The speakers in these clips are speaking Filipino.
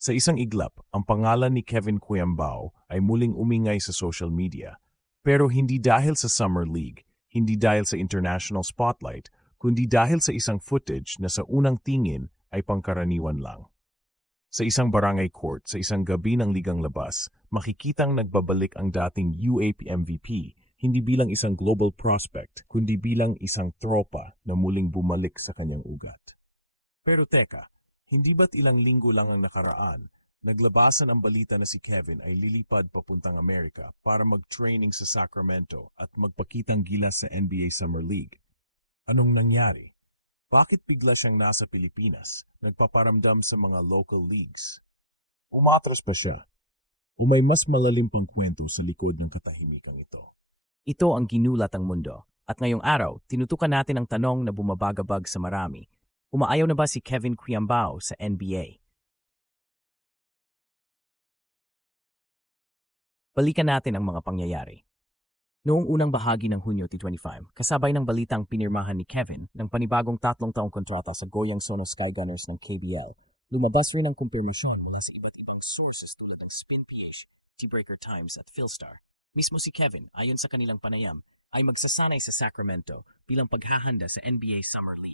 Sa isang iglap, ang pangalan ni Kevin Kuyambao ay muling umingay sa social media. Pero hindi dahil sa Summer League, hindi dahil sa international spotlight, kundi dahil sa isang footage na sa unang tingin ay pangkaraniwan lang. Sa isang barangay court, sa isang gabi ng ligang labas, makikitang nagbabalik ang dating UAP MVP, hindi bilang isang global prospect, kundi bilang isang tropa na muling bumalik sa kanyang ugat. Pero teka, hindi ba't ilang linggo lang ang nakaraan, naglabasan ang balita na si Kevin ay lilipad papuntang Amerika para mag-training sa Sacramento at magpakitang gilas sa NBA Summer League? Anong nangyari? Bakit bigla siyang nasa Pilipinas, nagpaparamdam sa mga local leagues? Umatras pa siya? O may mas malalim pang kwento sa likod ng katahimikang ito? Ito ang ginulat ang mundo. At ngayong araw, tinutukan natin ang tanong na bumabagabag sa marami. Umaayaw na ba si Kevin Kuyambao sa NBA? Balikan natin ang mga pangyayari. Noong unang bahagi ng Hunyo 2025, kasabay ng balitang pinirmahan ni Kevin ng panibagong 3 taong kontrata sa Goyang Sono Skygunners ng KBL, lumabas rin ang kumpirmasyon mula sa iba't ibang sources tulad ng Spin PH, T-Breaker Times at Philstar. Mismo si Kevin, ayon sa kanilang panayam, ay magsasanay sa Sacramento bilang paghahanda sa NBA Summer League.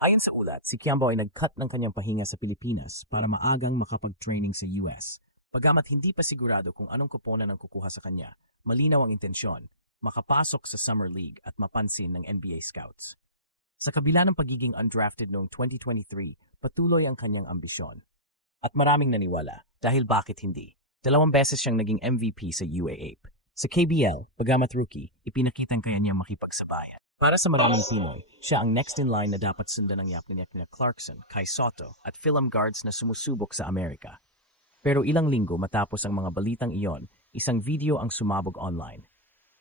Ayon sa ulat, si Kuyambao ay nag-cut ng kanyang pahinga sa Pilipinas para maagang makapag-training sa US. Pagamat hindi pa sigurado kung anong koponan ang kukuha sa kanya, malinaw ang intensyon, makapasok sa Summer League at mapansin ng NBA scouts. Sa kabila ng pagiging undrafted noong 2023, patuloy ang kanyang ambisyon. At maraming naniwala, dahil bakit hindi? 2 beses siyang naging MVP sa UAAP. Sa KBL, pagamat rookie, ipinakitang kaya niyang makipagsabayan. Para sa maraming Pinoy, siya ang next in line na dapat sundan ng yap-niyak ni Clarkson, Kai Soto at Philem guards na sumusubok sa Amerika. Pero ilang linggo matapos ang mga balitang iyon, isang video ang sumabog online.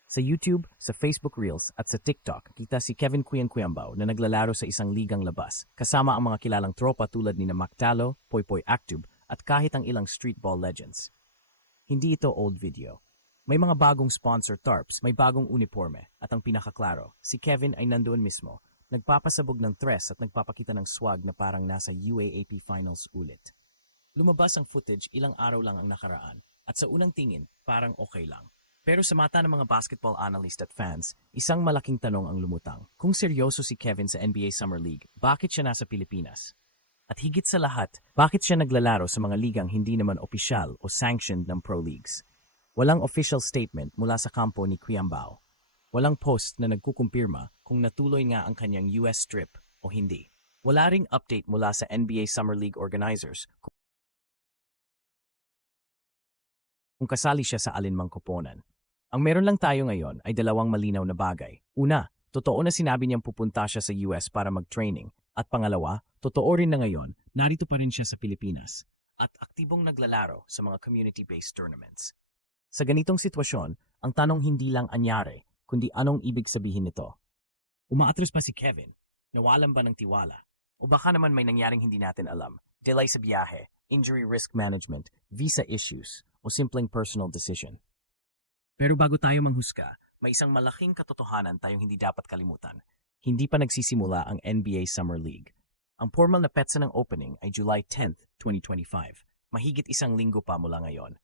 Sa YouTube, sa Facebook Reels at sa TikTok, kita si Kevin Kuyambao na naglalaro sa isang ligang labas, kasama ang mga kilalang tropa tulad ni Mactalo, Poypoy Actub at kahit ang ilang streetball legends. Hindi ito old video. May mga bagong sponsor tarps, may bagong uniforme, at ang pinakaklaro, si Kevin ay nandoon mismo, nagpapasabog ng tres at nagpapakita ng swag na parang nasa UAAP Finals ulit. Lumabas ang footage ilang araw lang ang nakaraan at sa unang tingin, parang okay lang. Pero sa mata ng mga basketball analyst at fans, isang malaking tanong ang lumutang. Kung seryoso si Kevin sa NBA Summer League, bakit siya nasa Pilipinas? At higit sa lahat, bakit siya naglalaro sa mga ligang hindi naman opisyal o sanctioned ng pro leagues? Walang official statement mula sa kampo ni Kuyambao. Walang post na nagkukumpirma kung natuloy nga ang kanyang US trip o hindi. Wala ring update mula sa NBA Summer League organizers kung kasali siya sa alinmang koponan. Ang meron lang tayo ngayon ay 2 malinaw na bagay. Una, totoo na sinabi niyang pupunta siya sa US para mag-training. At pangalawa, totoo rin na ngayon, narito pa rin siya sa Pilipinas. At aktibong naglalaro sa mga community-based tournaments. Sa ganitong sitwasyon, ang tanong hindi lang anyari, kundi anong ibig sabihin nito. Umaatras pa si Kevin? Nawalan ba ng tiwala? O baka naman may nangyaring hindi natin alam? Delay sa biyahe, injury risk management, visa issues, o simpleng personal decision. Pero bago tayo manghusga, may isang malaking katotohanan tayong hindi dapat kalimutan. Hindi pa nagsisimula ang NBA Summer League. Ang formal na petsa ng opening ay July 10, 2025. Mahigit 1 linggo pa mula ngayon.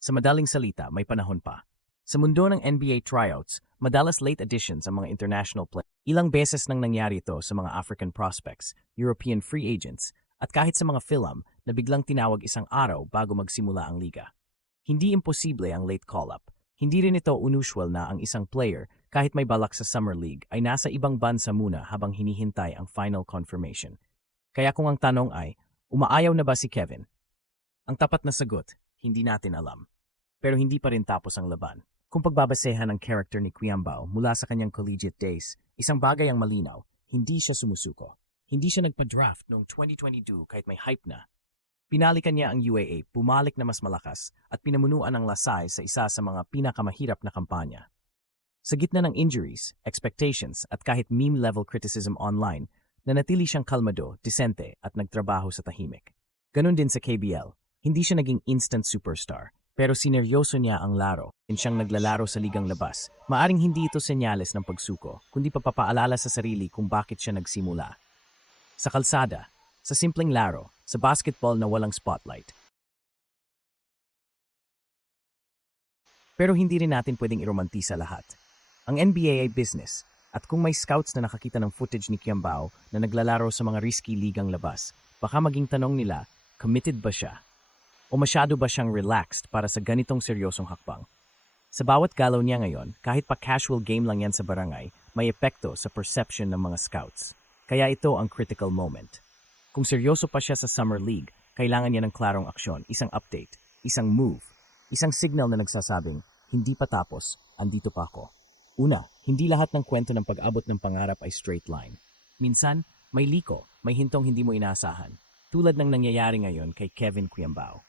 Sa madaling salita, may panahon pa. Sa mundo ng NBA tryouts, madalas late additions ang mga international players. Ilang beses nang nangyari ito sa mga African prospects, European free agents, at kahit sa mga film na biglang tinawag isang araw bago magsimula ang liga. Hindi imposible ang late call-up. Hindi rin ito unusual na ang isang player, kahit may balak sa Summer League, ay nasa ibang bansa muna habang hinihintay ang final confirmation. Kaya kung ang tanong ay, umaayaw na ba si Kevin? Ang tapat na sagot, hindi natin alam. Pero hindi pa rin tapos ang laban. Kung pagbabasehan ang character ni Kuyambao mula sa kanyang collegiate days, isang bagay ang malinaw, hindi siya sumusuko. Hindi siya nagpa-draft noong 2022 kahit may hype na. Pinalikan niya ang UAA, bumalik na mas malakas at pinamunuan ng Lasai sa isa sa mga pinakamahirap na kampanya. Sa gitna ng injuries, expectations at kahit meme-level criticism online, nanatili siyang kalmado, disente at nagtrabaho sa tahimik. Ganon din sa KBL, hindi siya naging instant superstar, pero sineryoso niya ang laro din siyang naglalaro sa ligang labas. Maaring hindi ito senyales ng pagsuko, kundi papapaalala sa sarili kung bakit siya nagsimula. Sa kalsada, sa simpleng laro, sa basketball na walang spotlight. Pero hindi rin natin pwedeng iromantisa lahat. Ang NBA ay business, at kung may scouts na nakakita ng footage ni Quiambao na naglalaro sa mga risky ligang labas, baka maging tanong nila, committed ba siya? O masyado ba siyang relaxed para sa ganitong seryosong hakbang? Sa bawat galaw niya ngayon, kahit pa casual game lang yan sa barangay, may epekto sa perception ng mga scouts. Kaya ito ang critical moment. Kung seryoso pa siya sa Summer League, kailangan niya ng klarong aksyon, isang update, isang move, isang signal na nagsasabing, hindi pa tapos, andito pa ako. Una, hindi lahat ng kwento ng pag-abot ng pangarap ay straight line. Minsan, may liko, may hintong hindi mo inaasahan, tulad ng nangyayari ngayon kay Kevin Quiambao.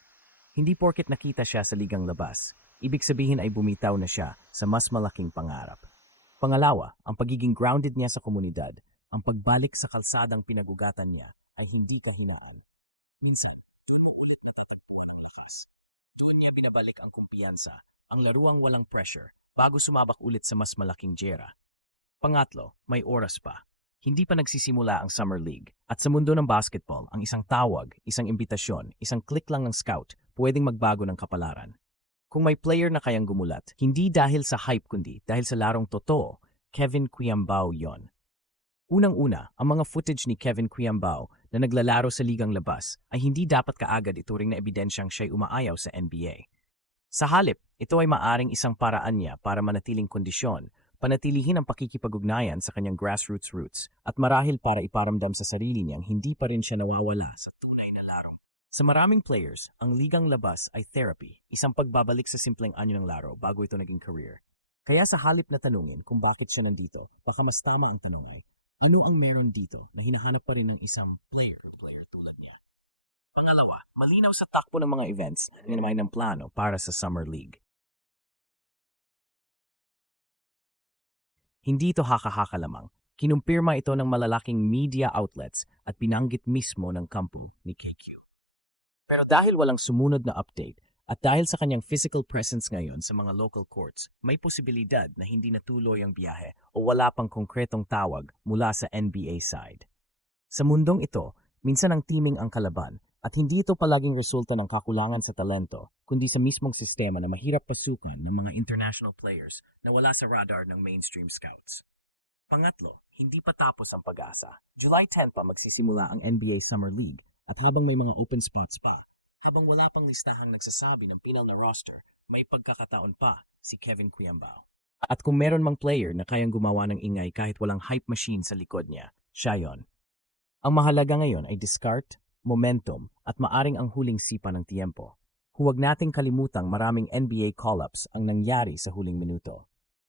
Hindi porket nakita siya sa ligang labas, ibig sabihin ay bumitaw na siya sa mas malaking pangarap. Pangalawa, ang pagiging grounded niya sa komunidad, ang pagbalik sa kalsadang pinagugatan niya ay hindi kahinaan. Minsan, doon niya ulit natatagpuan ang lakas. Doon niya pinabalik ang kumpiyansa, ang laruang walang pressure, bago sumabak ulit sa mas malaking jera. Pangatlo, may oras pa. Hindi pa nagsisimula ang Summer League. At sa mundo ng basketball, ang isang tawag, isang imbitasyon, isang click lang ng scout, pwedeng magbago ng kapalaran. Kung may player na kayang gumulat, hindi dahil sa hype kundi dahil sa larong totoo, Kevin Quiambao yon. Unang-una, ang mga footage ni Kevin Quiambao na naglalaro sa ligang labas ay hindi dapat kaagad ituring na ebidensyang siya'y umaayaw sa NBA. Sa halip, ito ay maaring isang paraan niya para manatiling kondisyon, panatilihin ang pakikipag-ugnayan sa kanyang grassroots roots, at marahil para iparamdam sa sarili niyang hindi pa rin siya nawawala sa tunay na laro. Sa maraming players, ang ligang labas ay therapy, isang pagbabalik sa simpleng anyo ng laro bago ito naging career. Kaya sa halip na tanungin kung bakit siya nandito, baka mas tama ang tanong ay, ano ang meron dito na hinahanap pa rin ng isang player tulad niya? Pangalawa, malinaw sa takbo ng mga events na may ng plano para sa Summer League. Hindi ito haka-haka lamang. Kinumpirma ito ng malalaking media outlets at binanggit mismo ng kampo ni KQ. Pero dahil walang sumunod na update at dahil sa kanyang physical presence ngayon sa mga local courts, may posibilidad na hindi natuloy ang biyahe o wala pang konkretong tawag mula sa NBA side. Sa mundong ito, minsan ang teaming ang kalaban at hindi ito palaging resulta ng kakulangan sa talento, kundi sa mismong sistema na mahirap pasukan ng mga international players na wala sa radar ng mainstream scouts. Pangatlo, hindi pa tapos ang pag-asa. July 10 pa magsisimula ang NBA Summer League at habang may mga open spots pa, habang wala pang listahang nagsasabi ng final na roster, may pagkakataon pa si Kevin Quiambao. At kung meron mang player na kayang gumawa ng ingay kahit walang hype machine sa likod niya, siya yon. Ang mahalaga ngayon ay discard, momentum, at maaring ang huling sipa ng tiempo. Huwag nating kalimutang maraming NBA call-ups ang nangyari sa huling minuto.